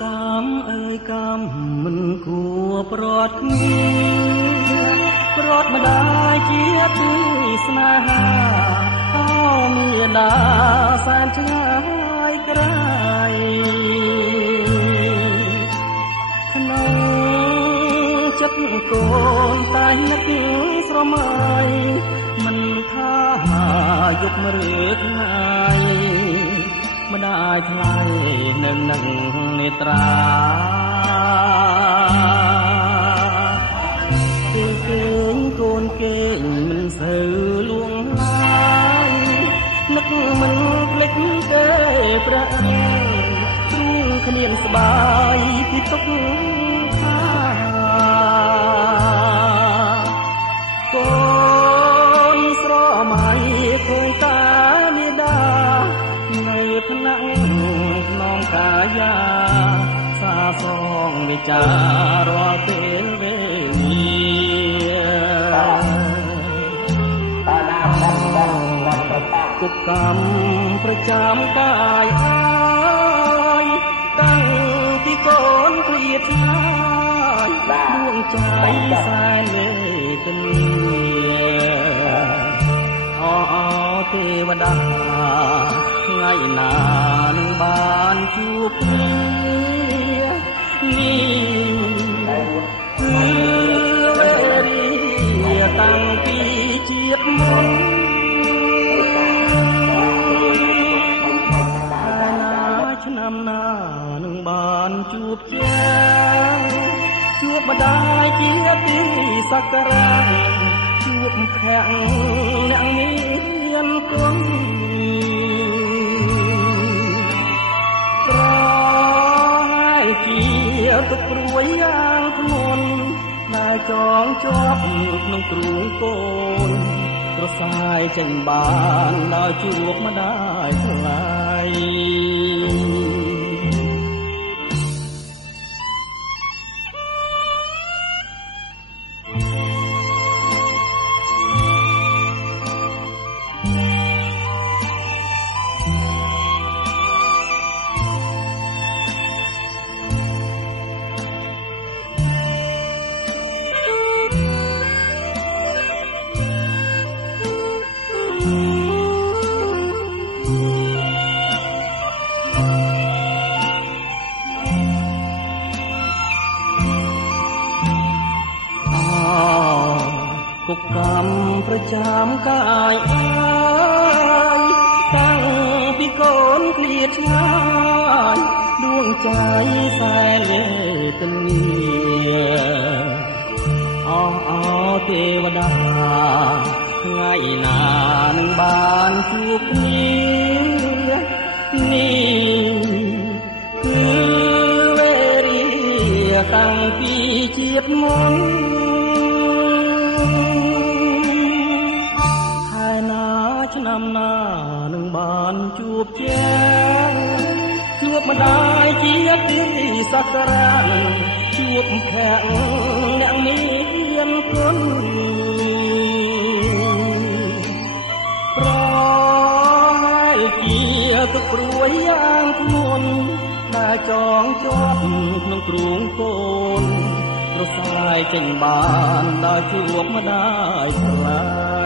កម្មអើយកម្មមិនគួរប្រត់គ្នាប្រត់ម្ដាយជាទីស្នេហាអោមានដាសែនឆ្ងាយក្រៃក្នុងចិត្តកូនតែនឹកស្រមៃមិនថាយប់ឬថ្ងៃម្ដាយថ្លៃនឹងនេត្រាគេគេងកូនគេងមិនសូវលួងឡើយនឹកមិនភ្លេចទេព្រះទ្រូងគ្នាស្បាយពីទុកថាកូនស្រមៃឃើញតាមេដានៅផ្នែកក្នុងកាយាសាសងវិចាររាល់ពេលវេលាគុកកម្មប្រចាំកាយអាយតាំងពីកូនព្រាឆ្ងាយដួងใจសែនវេទនាអោទេវតាថ្ងៃណានឹងបានជួបគ្នានេះគឺវេរីតាំងពីជាតិមុនឆ្នាំណានឹងបានជួបជាជួបម្ដាយជាទីសក្ការៈជួបភ័ក្រអ្នកមានគុណប្រហើយជាទុកព្រួយយ៉ាងធ្ងន់ដែលចងជាប់ក្នុងទ្រូងកូនប្រសាយចេញបានដល់ជួបម្ដាយថ្លៃគុកកម្មប្រចាំកាយអាយតាំងពីកូនឃ្លាតឆ្ងាយដួងใจសែនវេទនាអោទេវតាថ្ងៃណានឹងបានជួបគ្នានេះគឺវេរីតាំងពីជាតិមុនឆ្នាំណានឹងបានជួបជាជួបម្ដាយជាទីសក្ការៈជួបភ័ក្រអ្នកមានគុណប្រហើយជាទុកព្រួយយ៉ាងធ្ងន់ដែលចងជាប់ក្នុងទ្រូងកូនប្រសាយចេញបានដល់ជួបម្ដាយថ្លៃ